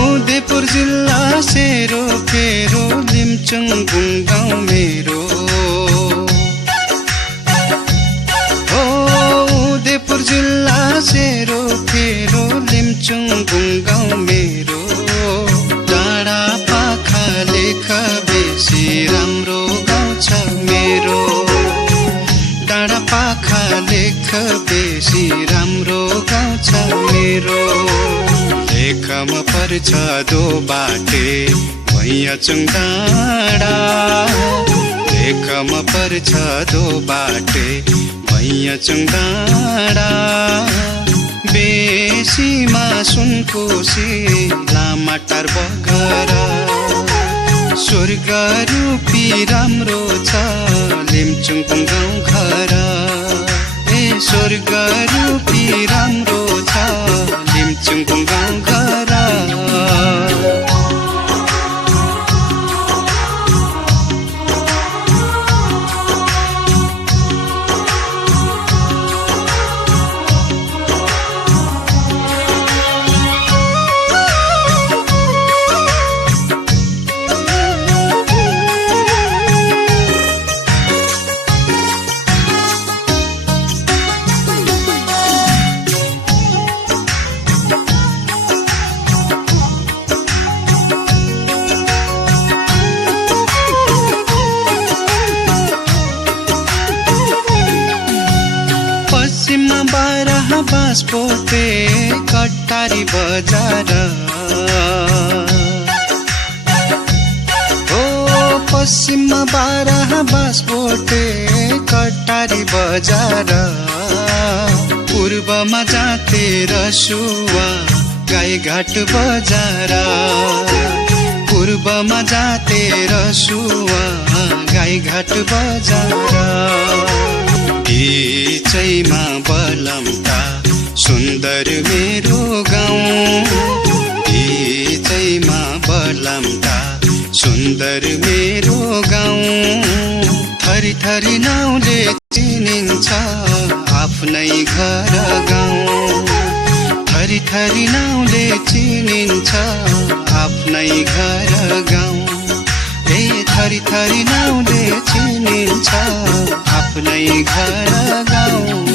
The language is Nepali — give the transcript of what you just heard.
उदयपुर जिल्ला सेरो फेरो लिम्चुङ गाउँ मेरो हो उदयपुर जिल्ला सेरो फेरो लिम्चुङ गाउँ मेरो डाँडा पाखा लेख बेसी राम्रो गाउँ छ मेरो डाँडा पाखा लेख बेसी राम्रो गाउँ छ मेरो लेखमा पर्छ दो बाटे भैयाचुङ डाँडा लेखमा पर्छ दो बाटे भैयाचुङ डाँडा बेसीमा सुनकोशी लामाटार बगरा स्वर्ग रूपी राम्रो छ लिम्चुङ गाउँ घर ए स्वर्ग रूपी राम्रो छ लिम्चुङ गाउँ घर पश्चिममा बाह्र बाँसपोते कटारी बजार हो पश्चिममा बाह्र बाँसपोते कटारी बजार पूर्वमा जाते रसुवा गाईघाट बजार पूर्वमा जाते रसुवा गाईघाट बजार बीचैमा बलमटा सुन्दर मेरो गाउँ बीचैमा बलमटा सुन्दर मेरो गाउँ थरी थरी नाउँले चिनिन्छ आफ्नै घर गाउँ थरी थरी नाउँले चिनिन्छ आफ्नै घर गाउँ ए थरी थरी नाउँले चिनिन्छ आफ्नै घर गाउँ